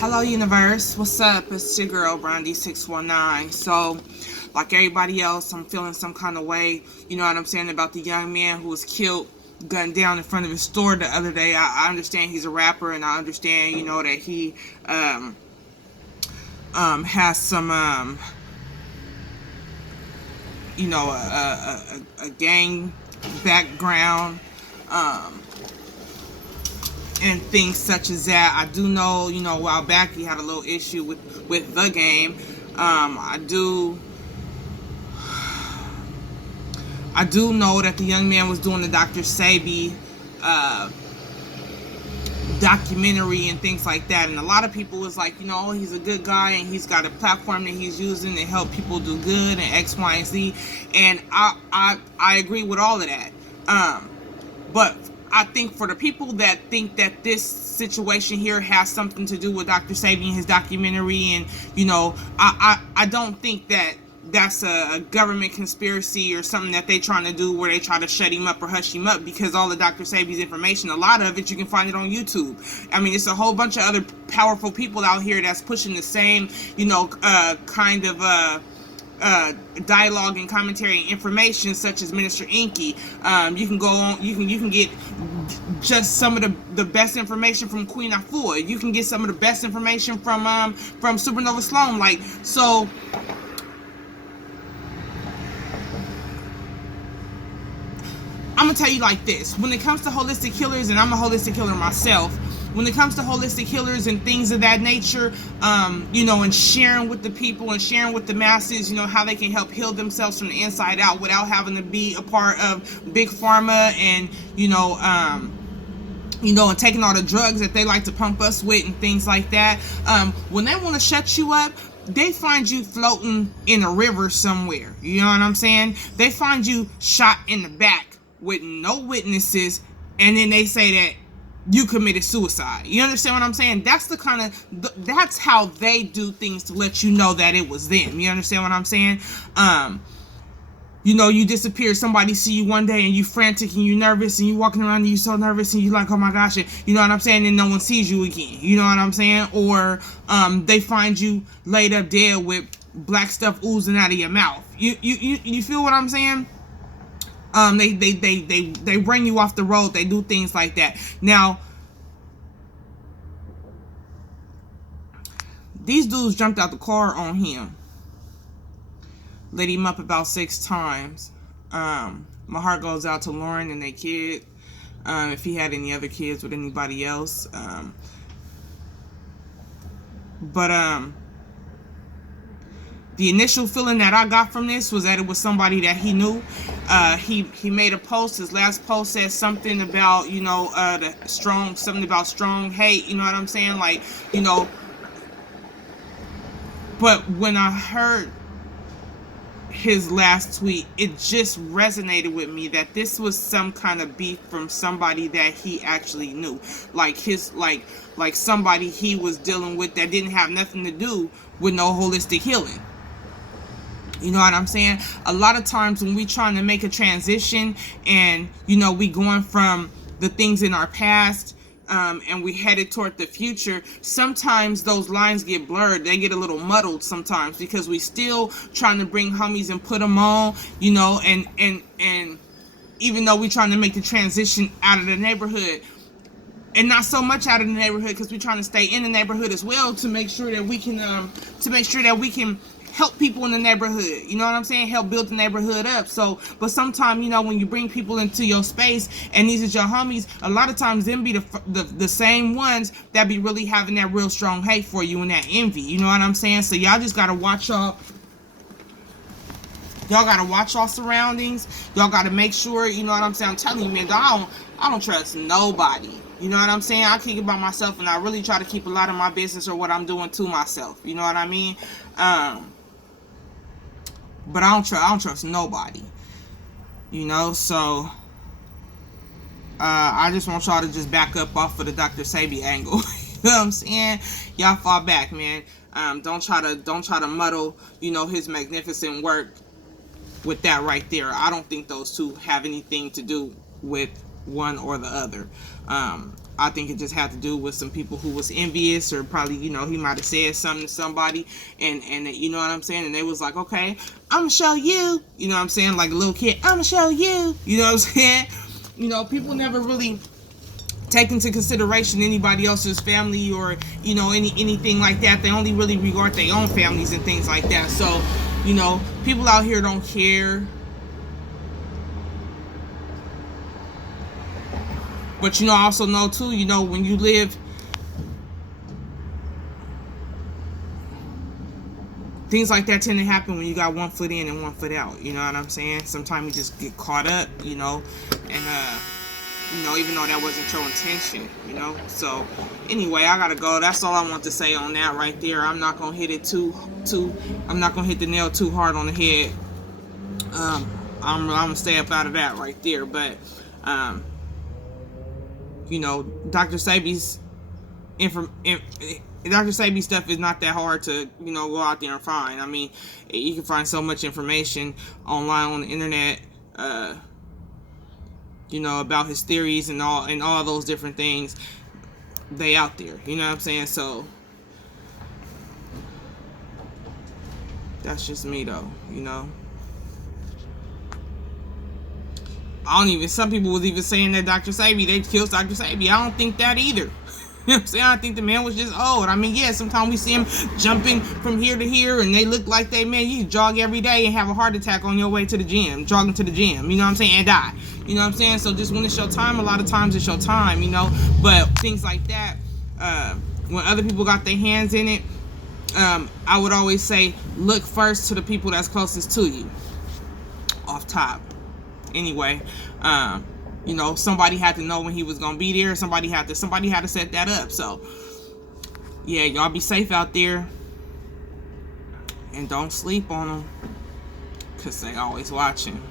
Hello universe, what's up? It's your girl Brandy619. So like everybody else, I'm feeling some kind of way, you know what I'm saying, about the young man who was killed, gunned down in front of his store the other day. I understand he's a rapper, and I understand, you know, that he has some you know, a gang background, and things such as that. I do know, you know, a while back he had a little issue with the game. I do know that the young man was doing the Dr.Sebi documentary and things like that, and a lot of people was like, you know, he's a good guy and he's got a platform that he's using to help people do good and X, Y, and Z, and I agree with all of that. But I think for the people that think that this situation here has something to do with Dr.Sebi and his documentary, and, you know, I don't think that that's a government conspiracy or something that they trying to do where they try to shut him up or hush him up, because all of Dr.Sebi's information, a lot of it, you can find it on YouTube. I mean, it's a whole bunch of other powerful people out here that's pushing the same, you know, kind of dialogue and commentary and information, such as Minister Inky. You can go on, you can get just some of the best information from Queen Afua. You can get some of the best information from Supernova Sloan. Like, so I'm gonna tell you like this: when it comes to holistic healers, and I'm a holistic healer myself, when it comes to holistic healers and things of that nature, you know, and sharing with the people and sharing with the masses, you know, how they can help heal themselves from the inside out without having to be a part of big pharma and, you know, and taking all the drugs that they like to pump us with and things like that. When they want to shut you up, they find you floating in a river somewhere. You know what I'm saying? They find you shot in the back with no witnesses, and then they say that you committed suicide. You understand what I'm saying? That's the kind of, that's how they do things to let you know that it was them. You understand what I'm saying? You know, you disappear, somebody see you one day and you frantic and you nervous and you walking around and you so nervous and you like, oh my gosh, you know what I'm saying? And no one sees you again. You know what I'm saying? Or they find you laid up dead with black stuff oozing out of your mouth. You feel what I'm saying? They bring you off the road. They do things like that. Now, these dudes jumped out the car on him, lit him up about 6 times. My heart goes out to Lauren and their kid. If he had any other kids with anybody else. The initial feeling that I got from this was that it was somebody that he knew. He made a post. His last post said something about, you know, something about strong hate. You know what I'm saying? Like, you know. But when I heard his last tweet, it just resonated with me that this was some kind of beef from somebody that he actually knew. Like like somebody he was dealing with that didn't have nothing to do with no holistic healing. You know what I'm saying? A lot of times when we trying to make a transition and, you know, we going from the things in our past and we headed toward the future, sometimes those lines get blurred. They get a little muddled sometimes because we still trying to bring homies and put them on, you know, and even though we trying to make the transition out of the neighborhood, and not so much out of the neighborhood because we're trying to stay in the neighborhood as well to make sure that we can help people in the neighborhood. You know what I'm saying? Help build the neighborhood up. So, but sometimes, you know, when you bring people into your space and these is your homies, a lot of times them be the same ones that be really having that real strong hate for you and that envy. You know what I'm saying? So y'all just gotta watch y'all surroundings. Y'all gotta make sure, you know what I'm saying? I'm telling you, man, I don't trust nobody. You know what I'm saying? I keep it by myself, and I really try to keep a lot of my business or what I'm doing to myself. You know what I mean? But I don't trust nobody. You know, so I just want y'all to just back up off of the Dr.Sebi angle. You know what I'm saying? Y'all fall back, man. Don't try to muddle, you know, his magnificent work with that right there. I don't think those two have anything to do with one or the other. I think it just had to do with some people who was envious, or probably, you know, he might have said something to somebody, and you know what I'm saying, and they was like, okay, I'm gonna show you, you know what I'm saying, like a little kid, I'm gonna show you, you know what I'm saying. You know, people never really take into consideration anybody else's family, or, you know, anything like that. They only really regard their own families and things like that. So, you know, people out here don't care. But, you know, I also know too, you know, when you live, things like that tend to happen when you got one foot in and one foot out. You know what I'm saying? Sometimes you just get caught up, you know, and you know, even though that wasn't your intention, you know. So anyway, I gotta go. That's all I want to say on that right there. I'm not gonna hit it I'm not gonna hit the nail too hard on the head. I'm gonna stay up out of that right there. But you know, Dr. Sebi's Dr. Sebi stuff is not that hard to, you know, go out there and find. I mean, you can find so much information online on the internet, you know, about his theories and all those different things. They out there, you know what I'm saying? So that's just me though, you know. Some people was even saying that Dr. Sebi, they killed Dr. Sebi. I don't think that either. You know what I'm saying? I think the man was just old. I mean, yeah, sometimes we see him jumping from here to here, and they look like they, man, you jog every day and have a heart attack on your way to the gym, jogging to the gym, you know what I'm saying, and die. You know what I'm saying? So just when it's your time, a lot of times it's your time, you know. But things like that, when other people got their hands in it, I would always say, look first to the people that's closest to you. Off top. Anyway, you know, somebody had to know when he was gonna be there. Somebody had to set that up. So yeah, y'all be safe out there, and don't sleep on them, 'cause they always watching.